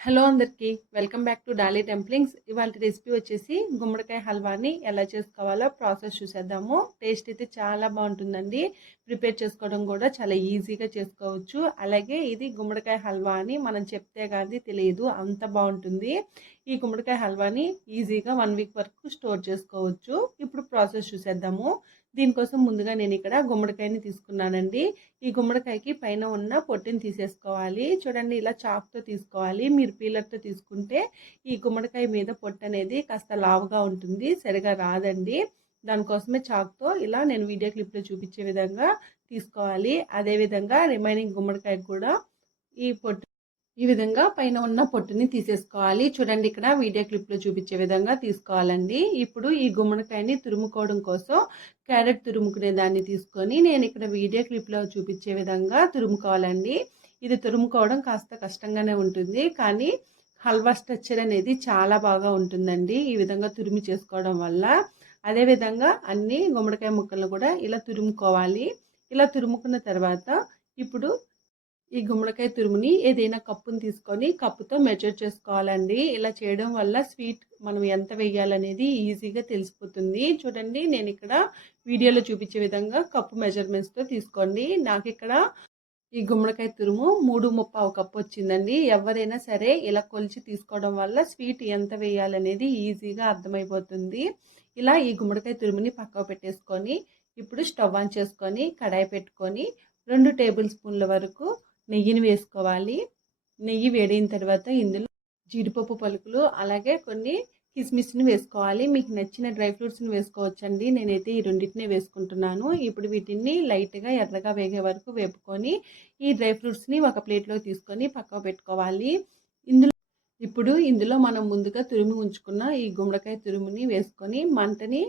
Hello అందరికీ welcome back to Dolly టెంప్లింగ్స్. ఇవాళ recipe వచ్చేసి గుమ్మడికాయ హల్వాని ఎలా చేసుకోవాలో ప్రాసెస్ చూసేద్దాము. టేస్ట్ అయితే చాలా బాగుంటుందండి. ప్రిపేర్ చేసుకోవడం కూడా చాలా ఈజీగా చేసుకోవచ్చు. అలాగే ఇది గుమ్మడికాయ హల్వా అని మనం చెప్తే కానీ తెలియదు, అంత బాగుంటుంది. ఈ గుమ్మడికాయ హల్వాని ఈజీగా 1 వీక్ వరకు స్టోర్ చేసుకోవచ్చు. ఇప్పుడు ప్రాసెస్ చూసేద్దాము. దీనికోసం ముందుగా నేను ఇక్కడ గుమ్మడికాయని తీసుకున్నానండి. ఈ గుమ్మడికాయకి పైన ఉన్న పొట్టుని తీసేసుకోవాలి. చూడండి, ఇలా చాకుతో తీసుకోవాలి. మీరు పీలర్తో తీసుకుంటే ఈ గుమ్మడికాయ మీద పొట్టు అనేది కాస్త లావుగా ఉంటుంది, సరిగా రాదండి. దానికోసమే చాకుతో ఇలా నేను వీడియో క్లిప్లో చూపించే విధంగా తీసుకోవాలి. అదేవిధంగా రిమైనింగ్ గుమ్మడికాయ కూడా ఈ విధంగా పైన ఉన్న పొట్టుని తీసేసుకోవాలి. చూడండి, ఇక్కడ వీడియో క్లిప్లో చూపించే విధంగా తీసుకోవాలండి. ఇప్పుడు ఈ గుమ్మడికాయని తురుముకోవడం కోసం క్యారెట్ తురుముకునే దాన్ని తీసుకొని నేను ఇక్కడ వీడియో క్లిప్లో చూపించే విధంగా తురుముకోవాలండి. ఇది తురుముకోవడం కాస్త కష్టంగానే ఉంటుంది, కానీ హల్వా స్ట్రక్చర్ అనేది చాలా బాగా ఉంటుందండి ఈ విధంగా తురిమి చేసుకోవడం వల్ల. అదేవిధంగా అన్ని గుమ్మడికాయ ముక్కలను కూడా ఇలా తురుముకోవాలి. ఇలా తురుముకున్న తర్వాత ఇప్పుడు ఈ గుమ్మడికాయ తురుముని ఏదైనా కప్పుని తీసుకొని కప్పుతో మెజర్ చేసుకోవాలండి. ఇలా చేయడం వల్ల స్వీట్ మనం ఎంత వేయాలనేది ఈజీగా తెలిసిపోతుంది. చూడండి, నేను ఇక్కడ వీడియోలో చూపించే విధంగా కప్పు మెజర్మెంట్స్తో తీసుకోండి. నాకు ఇక్కడ ఈ గుమ్మడికాయ తురుము 3/3 కప్పు వచ్చిందండి. ఎవరైనా సరే ఇలా కొలిచి తీసుకోవడం వల్ల స్వీట్ ఎంత వేయాలనేది ఈజీగా అర్థమైపోతుంది. ఇలా ఈ గుమ్మడికాయ తురుముని పక్కకు పెట్టేసుకొని ఇప్పుడు స్టవ్ ఆన్ చేసుకొని కడాయి పెట్టుకొని 2 టేబుల్ స్పూన్ల వరకు నెయ్యిని వేసుకోవాలి. నెయ్యి వేడిన తర్వాత ఇందులో జీడిపప్పు పలుకులు అలాగే కొన్ని కిస్మిస్ని వేసుకోవాలి. మీకు నచ్చిన డ్రై ఫ్రూట్స్ని వేసుకోవచ్చండి. నేనైతే ఈ రెండింటిని వేసుకుంటున్నాను. ఇప్పుడు వీటిని లైట్గా ఎర్రగా వేగే వరకు వేపుకొని ఈ డ్రై ఫ్రూట్స్ని ఒక ప్లేట్లో తీసుకొని పక్కకు పెట్టుకోవాలి. ఇందులో మనం ముందుగా తురిమి ఉంచుకున్న ఈ గుమ్మడికాయ తురుముని వేసుకొని మంటని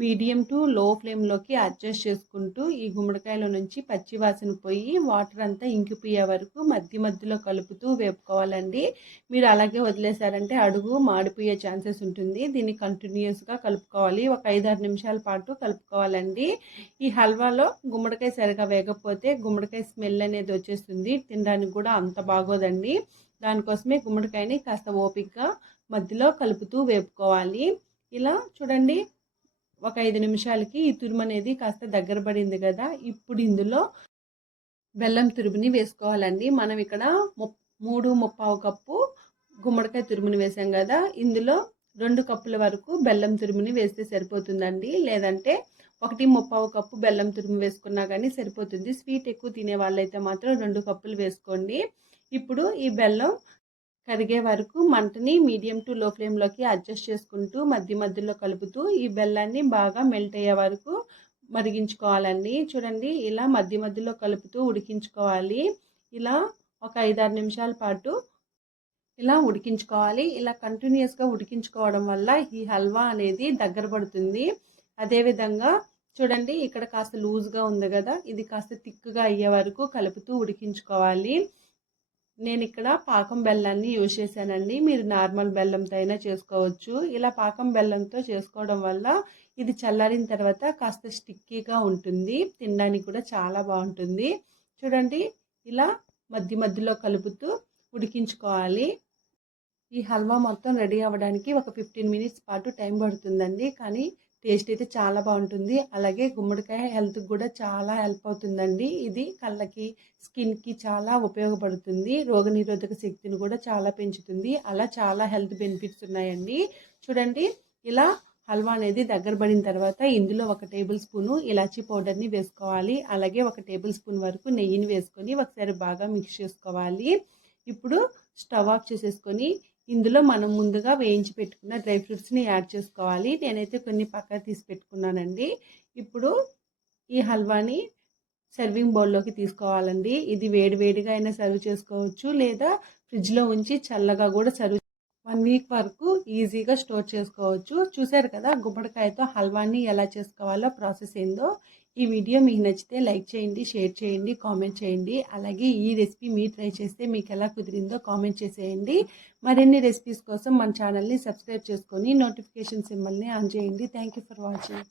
మీడియం టు లో ఫ్లేమ్లోకి అడ్జస్ట్ చేసుకుంటూ ఈ గుమ్మడికాయలో నుంచి పచ్చి వాసన పోయి వాటర్ అంతా ఇంకిపోయే వరకు మధ్యలో కలుపుతూ వేపుకోవాలండి. మీరు అలాగే వదిలేశారంటే అడుగు మాడిపోయే ఛాన్సెస్ ఉంటుంది. దీన్ని కంటిన్యూస్గా కలుపుకోవాలి. ఒక 5-6 నిమిషాల పాటు కలుపుకోవాలండి. ఈ హల్వాలో గుమ్మడికాయ సరిగా వేగకపోతే గుమ్మడికాయ స్మెల్ అనేది వచ్చేస్తుంది, తినడానికి కూడా అంత బాగోదండి. దానికోసమే గుమ్మడికాయని కాస్త ఓపికగా మధ్యలో కలుపుతూ వేపుకోవాలి. ఇలా చూడండి, ఒక 5 నిమిషాలకి ఈ తురుము అనేది కాస్త దగ్గర పడింది కదా. ఇప్పుడు ఇందులో బెల్లం తురుముని వేసుకోవాలండి. మనం ఇక్కడ 3/3 కప్పు గుమ్మడికాయ తురుముని వేసాం కదా, ఇందులో 2 కప్పుల వరకు బెల్లం తురుముని వేస్తే సరిపోతుందండి. లేదంటే 1/3 కప్పు బెల్లం తురుము వేసుకున్నా కానీ సరిపోతుంది. స్వీట్ ఎక్కువ తినే వాళ్ళైతే మాత్రం 2 కప్పులు వేసుకోండి. ఇప్పుడు ఈ బెల్లం కరిగే వరకు మంటని మీడియం టు లో ఫ్లేమ్లోకి అడ్జస్ట్ చేసుకుంటూ మధ్యలో కలుపుతూ ఈ బెల్లాన్ని బాగా మెల్ట్ అయ్యే వరకు మరిగించుకోవాలండి. చూడండి, ఇలా మధ్యలో కలుపుతూ ఉడికించుకోవాలి. ఇలా ఒక 5-6 నిమిషాల పాటు ఇలా ఉడికించుకోవాలి. ఇలా కంటిన్యూస్గా ఉడికించుకోవడం వల్ల ఈ హల్వా అనేది దగ్గర పడుతుంది. అదేవిధంగా చూడండి, ఇక్కడ కాస్త లూజ్గా ఉంది కదా, ఇది కాస్త థిక్గా అయ్యే వరకు కలుపుతూ ఉడికించుకోవాలి. నేను ఇక్కడ పాకం బెల్లాన్ని యూజ్ చేశానండి. మీరు నార్మల్ బెల్లంతో అయినా చేసుకోవచ్చు. ఇలా పాకం బెల్లంతో చేసుకోవడం వల్ల ఇది చల్లారిన తర్వాత కాస్త స్టిక్కీగా ఉంటుంది, తినడానికి కూడా చాలా బాగుంటుంది. చూడండి, ఇలా మధ్యలో కలుపుతూ ఉడికించుకోవాలి. ఈ హల్వా మొత్తం రెడీ అవ్వడానికి ఒక 15 మినిట్స్ పాటు టైం పడుతుందండి, కానీ టేస్ట్ అయితే చాలా బాగుంటుంది. అలాగే గుమ్మడికాయ హెల్త్కి కూడా చాలా హెల్ప్ అవుతుందండి. ఇది కళ్ళకి, స్కిన్కి చాలా ఉపయోగపడుతుంది. రోగనిరోధక శక్తిని కూడా చాలా పెంచుతుంది. అలా చాలా హెల్త్ బెనిఫిట్స్ ఉన్నాయండి. చూడండి, ఇలా హల్వా అనేది దగ్గర పడిన తర్వాత ఇందులో 1 టేబుల్ స్పూను ఇలాచీ పౌడర్ని వేసుకోవాలి. అలాగే 1 టేబుల్ స్పూన్ వరకు నెయ్యిని వేసుకొని ఒకసారి బాగా మిక్స్ చేసుకోవాలి. ఇప్పుడు స్టవ్ ఆఫ్ చేసేసుకొని ఇందులో మనం ముందుగా వేయించి పెట్టుకున్న డ్రై ఫ్రూట్స్ని యాడ్ చేసుకోవాలి. నేనైతే కొన్ని పక్కన తీసి పెట్టుకున్నానండి. ఇప్పుడు ఈ హల్వాని సర్వింగ్ బౌల్లోకి తీసుకోవాలండి. ఇది వేడిగా అయినా సర్వ్ చేసుకోవచ్చు, లేదా ఫ్రిడ్జ్లో ఉంచి చల్లగా కూడా సర్వ్ 1 వీక్ వరకు ఈజీగా స్టోర్ చేసుకోవచ్చు. చూసారు కదా, గుమ్మడికాయతో హల్వాని ఎలా చేసుకోవాలో ప్రాసెస్ ఏందో. ఈ వీడియో మీకు నచ్చితే లైక్ చేయండి, షేర్ చేయండి, కామెంట్ చేయండి. అలాగే ఈ రెసిపీ మీరు ట్రై చేస్తే మీకు ఎలా కుదిరిందో కామెంట్ చేసేయండి. మరిన్ని రెసిపీస్ కోసం మన ఛానల్ని సబ్స్క్రైబ్ చేసుకొని నోటిఫికేషన్ సింబల్ని ఆన్ చేయండి. Thank you for watching.